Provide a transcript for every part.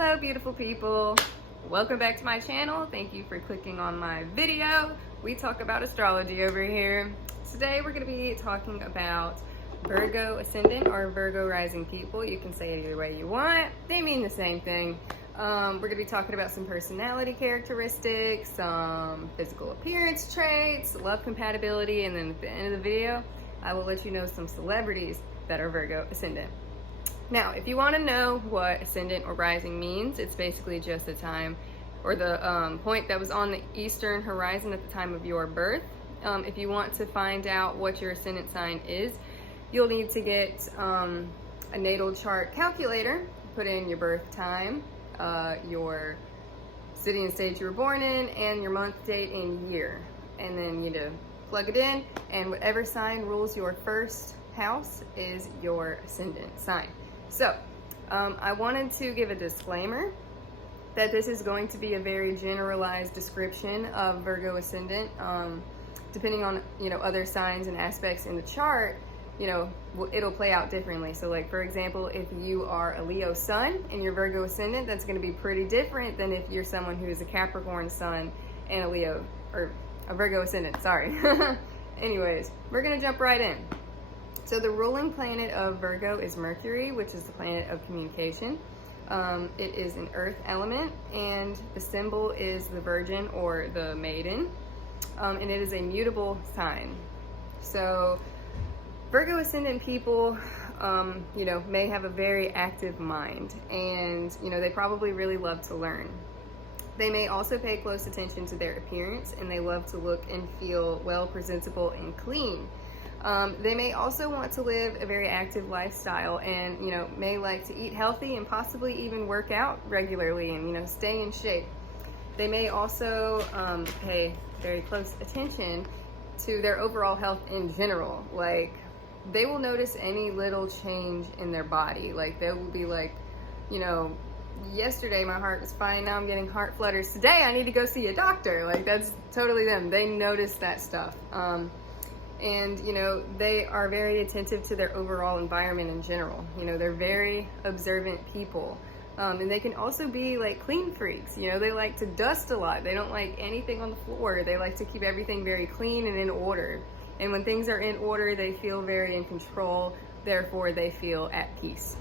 Hello beautiful people, welcome back to my channel. Thank you for clicking on my video. We talk about astrology over here. Today we're going to be talking about Virgo Ascendant or Virgo Rising people. You can say it either way you want, they mean the same thing. We're going to be talking about some personality characteristics, some physical appearance traits, love compatibility, and then at the end of the video I will let you know some celebrities that are Virgo Ascendant. Now, if you want to know what Ascendant or Rising means, it's basically just the time or the point that was on the eastern horizon at the time of your birth. If you want to find out what your Ascendant sign is, you'll need to get a natal chart calculator, put in your birth time, your city and state you were born in, and your month, date, and year. And then you need to plug it in, and whatever sign rules your first house is your Ascendant sign. So, I wanted to give a disclaimer that this is going to be a very generalized description of Virgo Ascendant. Depending on, other signs and aspects in the chart, it'll play out differently. So like, for example, if you are a Leo sun and you're Virgo Ascendant, that's going to be pretty different than if you're someone who is a Capricorn sun and a Leo, or a Virgo Ascendant, sorry. Anyways, we're going to jump right in. So the ruling planet of Virgo is Mercury, which is the planet of communication. It is an earth element, and the symbol is the Virgin or the Maiden, and it is a mutable sign. So Virgo Ascendant people, may have a very active mind, and, they probably really love to learn. They may also pay close attention to their appearance, and they love to look and feel well, presentable, and clean. They may also want to live a very active lifestyle and, may like to eat healthy and possibly even work out regularly and, stay in shape. They may also pay very close attention to their overall health in general. Like, they will notice any little change in their body. Like, they will be like, yesterday my heart was fine, now I'm getting heart flutters. Today I need to go see a doctor. Like, that's totally them. They notice that stuff. And, they are very attentive to their overall environment in general. They're very observant people. And they can also be like clean freaks. They like to dust a lot. They don't like anything on the floor. They like to keep everything very clean and in order. And when things are in order, they feel very in control. Therefore, they feel at peace.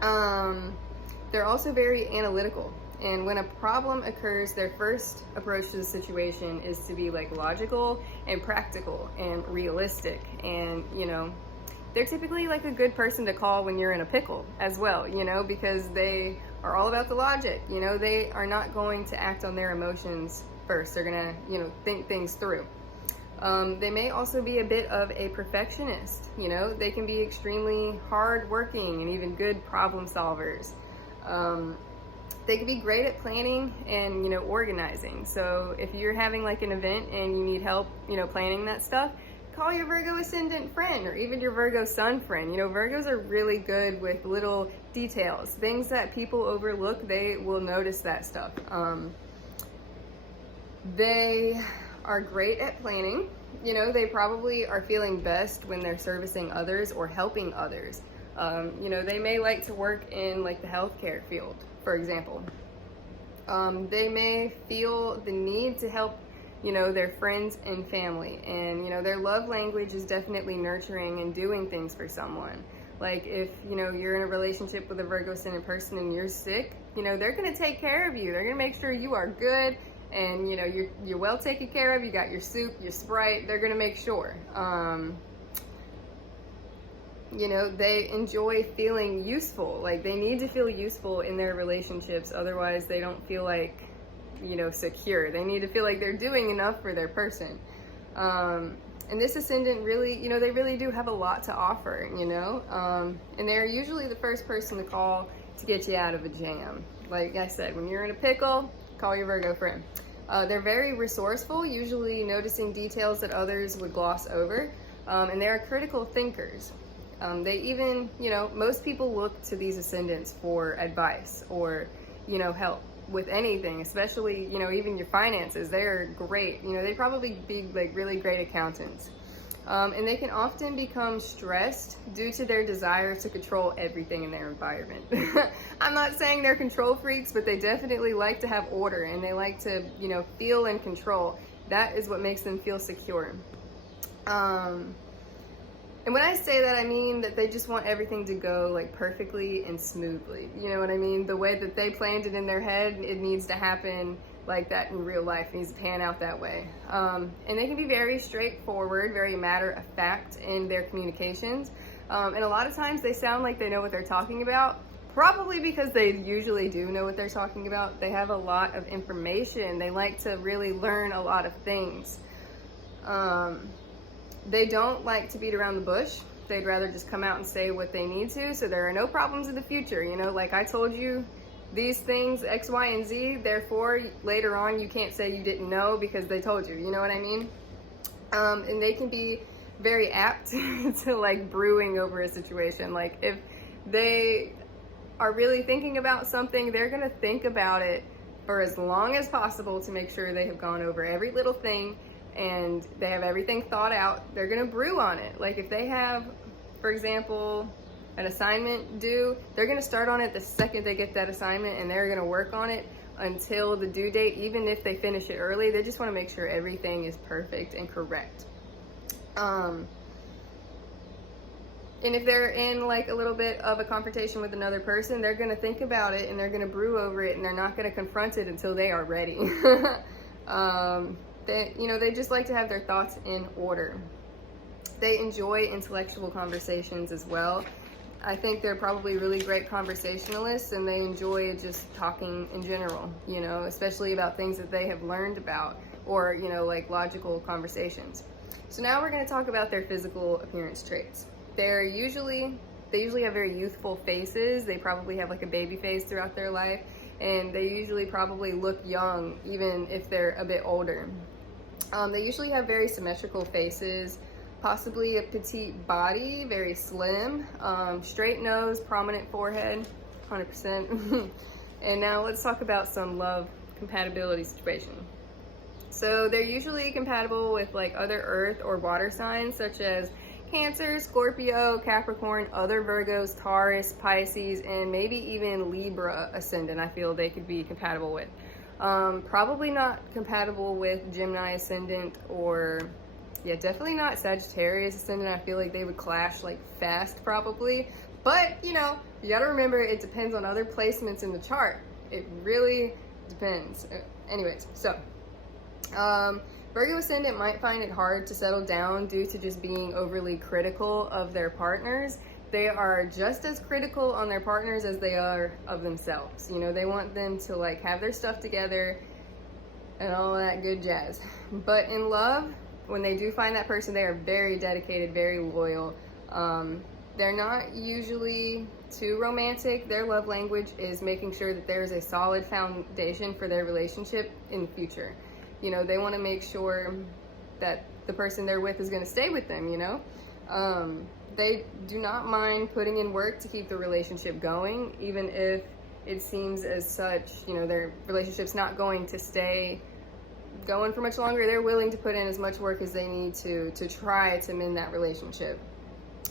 They're also very analytical. And when a problem occurs, their first approach to the situation is to be like logical and practical and realistic. And, they're typically like a good person to call when you're in a pickle as well, because they are all about the logic. They are not going to act on their emotions first. They're going to, think things through. They may also be a bit of a perfectionist. They can be extremely hardworking and even good problem solvers. They can be great at planning and, organizing. So if you're having like an event and you need help, planning that stuff, call your Virgo Ascendant friend or even your Virgo Sun friend. Virgos are really good with little details. Things that people overlook, they will notice that stuff. They are great at planning. They probably are feeling best when they're servicing others or helping others. They may like to work in like the healthcare field, for example. They may feel the need to help, their friends and family. And, their love language is definitely nurturing and doing things for someone. Like if, you're in a relationship with a Virgo Ascendant person and you're sick, they're going to take care of you. They're going to make sure you are good and, you're well taken care of. You got your soup, your Sprite. They're going to make sure. They enjoy feeling useful. Like, they need to feel useful in their relationships. Otherwise, they don't feel like, secure. They need to feel like they're doing enough for their person. And this Ascendant really, they really do have a lot to offer, and they're usually the first person to call to get you out of a jam. Like I said, when you're in a pickle, call your Virgo friend. They're very resourceful, usually noticing details that others would gloss over. And they're critical thinkers. They even, most people look to these Ascendants for advice or, help with anything, especially, even your finances. They're great. They'd probably be like really great accountants. And they can often become stressed due to their desire to control everything in their environment. I'm not saying they're control freaks, but they definitely like to have order, and they like to, you know, feel in control. That is what makes them feel secure. And when I say that, I mean that they just want everything to go like perfectly and smoothly. You know what I mean? The way that they planned it in their head, it needs to happen like that in real life. It needs to pan out that way. And they can be very straightforward, very matter of fact in their communications. And a lot of times they sound like they know what they're talking about, probably because they usually do know what they're talking about. They have a lot of information. They like to really learn a lot of things. They don't like to beat around the bush. They'd rather just come out and say what they need to, so there are no problems in the future. You know, like I told you, these things, X, Y, and Z, therefore later on you can't say you didn't know because they told you, you know what I mean? And they can be very apt to like brewing over a situation. Like if they are really thinking about something, they're gonna think about it for as long as possible to make sure they have gone over every little thing and they have everything thought out. They're gonna brew on it. Like if they have, for example, an assignment due, they're gonna start on it the second they get that assignment, and they're gonna work on it until the due date. Even if they finish it early, they just wanna make sure everything is perfect and correct. And if they're in like a little bit of a confrontation with another person, they're gonna think about it and they're gonna brew over it, and they're not gonna confront it until they are ready. They just like to have their thoughts in order. They enjoy intellectual conversations as well. I think they're probably really great conversationalists, and they enjoy just talking in general, you know, especially about things that they have learned about, or, you know, like logical conversations. So now we're going to talk about their physical appearance traits. They usually have very youthful faces. They probably have like a baby face throughout their life, and they usually probably look young even if they're a bit older. They usually have very symmetrical faces, possibly a petite body, very slim, straight nose, prominent forehead, 100%. And now let's talk about some love compatibility situation. So they're usually compatible with like other earth or water signs such as Cancer, Scorpio, Capricorn, other Virgos, Taurus, Pisces, and maybe even Libra ascendant. I feel they could be compatible with. Probably not compatible with Gemini ascendant, or definitely not Sagittarius ascendant. I feel like they would clash like fast probably, but you know, you gotta remember it depends on other placements in the chart. It really depends. Anyways, so Virgo ascendant might find it hard to settle down due to just being overly critical of their partners. They are just as critical on their partners as they are of themselves. You know, they want them to like have their stuff together and all that good jazz. But in love, when they do find that person, they are very dedicated, very loyal. They're not usually too romantic. Their love language is making sure that there's a solid foundation for their relationship in the future. You know, they want to make sure that the person they're with is going to stay with them, you know. They do not mind putting in work to keep the relationship going, even if it seems as such, you know, their relationship's not going to stay going for much longer. They're willing to put in as much work as they need to try to mend that relationship.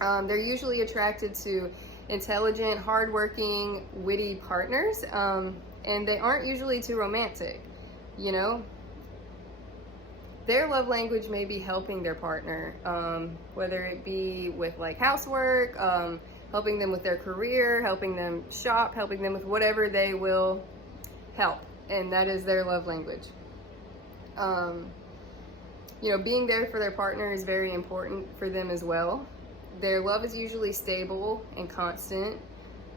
They're usually attracted to intelligent, hardworking, witty partners, and they aren't usually too romantic, you know. Their love language may be helping their partner, whether it be with like housework, helping them with their career, helping them shop, helping them with whatever they will help, and that is their love language. You know, being there for their partner is very important for them as well. Their love is usually stable and constant.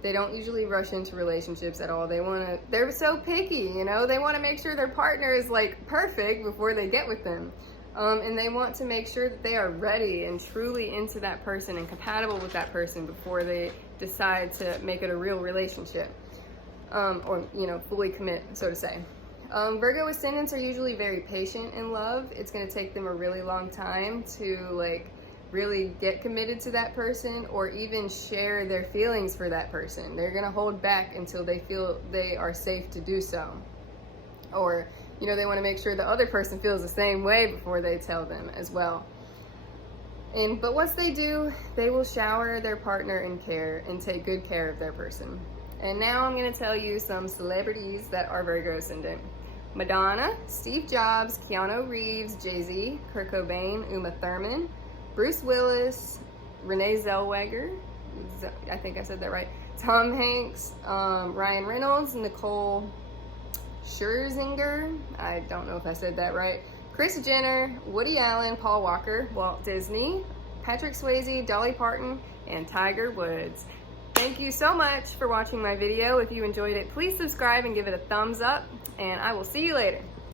They don't usually rush into relationships at all. They're so picky, you know, they want to make sure their partner is like perfect before they get with them. And they want to make sure that they are ready and truly into that person and compatible with that person before they decide to make it a real relationship. Or, you know, fully commit, so to say. Virgo ascendants are usually very patient in love. It's going to take them a really long time to like really get committed to that person or even share their feelings for that person. They're going to hold back until they feel they are safe to do so. Or, you know, they want to make sure the other person feels the same way before they tell them as well. But once they do, they will shower their partner in care and take good care of their person. And now I'm going to tell you some celebrities that are Virgo Ascendant. Madonna, Steve Jobs, Keanu Reeves, Jay-Z, Kurt Cobain, Uma Thurman, Bruce Willis, Renee Zellweger, I think I said that right, Tom Hanks, Ryan Reynolds, Nicole Scherzinger, I don't know if I said that right, Kris Jenner, Woody Allen, Paul Walker, Walt Disney, Patrick Swayze, Dolly Parton, and Tiger Woods. Thank you so much for watching my video. If you enjoyed it, please subscribe and give it a thumbs up, and I will see you later.